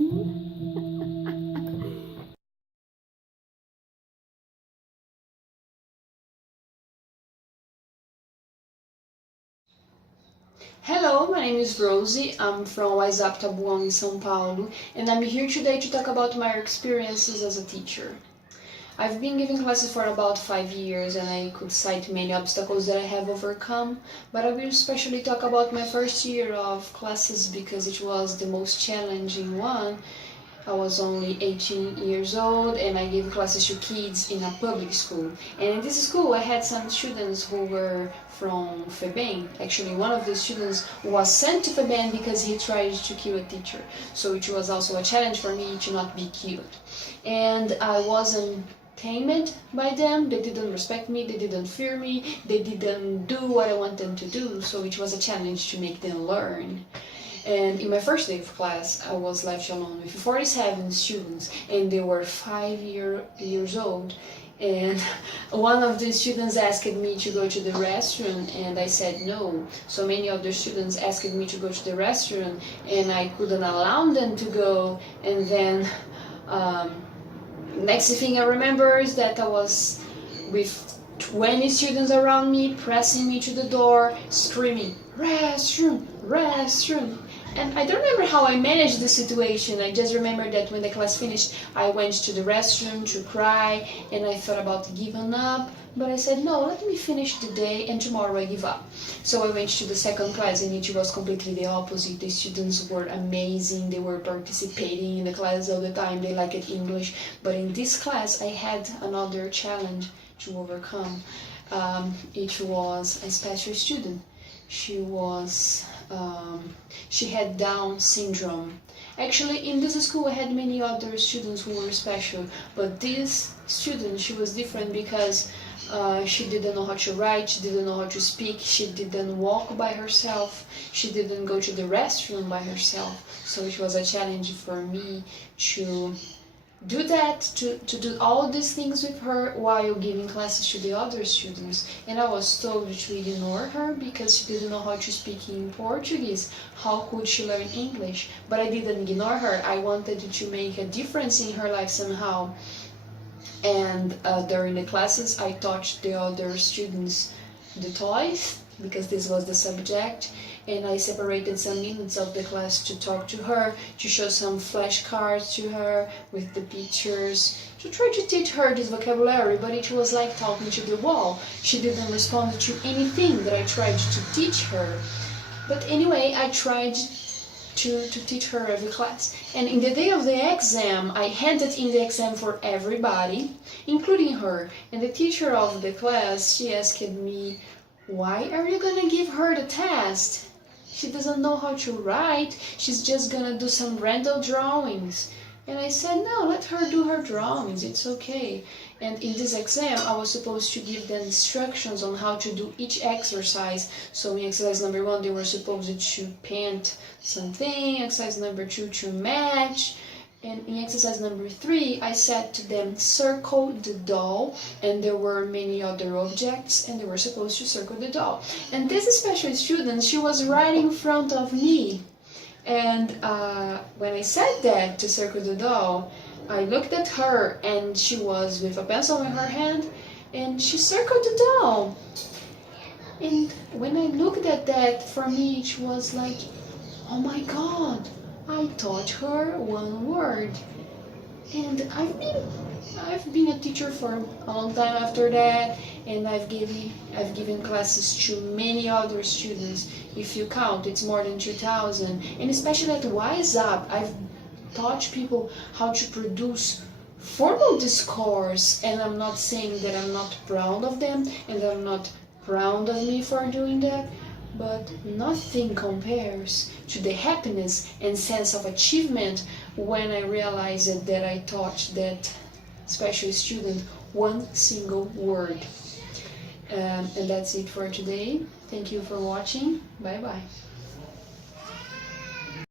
Hello, my name is Rosie. I'm from WhatsApp Tabuão in São Paulo, and I'm here today to talk about my experiences as a teacher. I've been giving classes for about 5 years, and I could cite many obstacles that I have overcome, but I will especially talk about my first year of classes because it was the most challenging one. I was only 18 years old and I gave classes to kids in a public school. And in this school I had some students who were from FEBEM. Actually, one of the students was sent to FEBEM because he tried to kill a teacher. So it was also a challenge for me to not be killed. And I wasn't tamed by them. They didn't respect me, they didn't fear me, they didn't do what I want them to do. So it was a challenge to make them learn. And in my first day of class, I was left alone with 47 students, and they were 5 years old. And one of the students asked me to go to the restroom, and I said no. So many other students asked me to go to the restroom, and I couldn't allow them to go. And then, next thing I remember is that I was with 20 students around me, pressing me to the door, screaming, "Restroom! Restroom!" And I don't remember how I managed the situation. I just remember that when the class finished, I went to the restroom to cry, and I thought about giving up, but I said, no, let me finish the day, and tomorrow I give up. So I went to the second class, and it was completely the opposite. The students were amazing. They were participating in the class all the time. They liked English. But in this class, I had another challenge to overcome. It was a special student. She had Down syndrome. Actually, in this school I had many other students who were special, but this student, she was different because she didn't know how to write, she didn't know how to speak, she didn't walk by herself, she didn't go to the restroom by herself. So it was a challenge for me to do that, to do all these things with her while giving classes to the other students. And I was told to ignore her because she didn't know how to speak in Portuguese. How could she learn English? But I didn't ignore her. I wanted to make a difference in her life somehow. And during the classes I taught the other students the toys because this was the subject, and I separated some minutes of the class to talk to her, to show some flashcards to her with the pictures, to try to teach her this vocabulary, but it was like talking to the wall. She didn't respond to anything that I tried to teach her. But anyway, I tried to teach her every class. And in the day of the exam, I handed in the exam for everybody, including her. And the teacher of the class, she asked me, why are you gonna give her the test? She doesn't know how to write, she's just gonna do some random drawings. And I said, no, let her do her drawings, it's okay. And in this exam, I was supposed to give them instructions on how to do each exercise. So in exercise number 1, they were supposed to paint something, exercise number 2 to match, and in exercise number 3, I said to them, circle the doll, and there were many other objects, and they were supposed to circle the doll. And this special student, she was right in front of me. And when I said that, to circle the doll, I looked at her, and she was with a pencil in her hand, and she circled the doll. And when I looked at that, for me it was like, oh my God, I taught her one word. And I've been a teacher for a long time after that, and I've given classes to many other students. If you count, it's more than 2,000. And especially at WhatsApp, I've taught people how to produce formal discourse, and I'm not saying that I'm not proud of them and I'm not proud of me for doing that, but nothing compares to the happiness and sense of achievement when I realized that I taught that special student one single word. And that's it for today. Thank you for watching. Bye bye.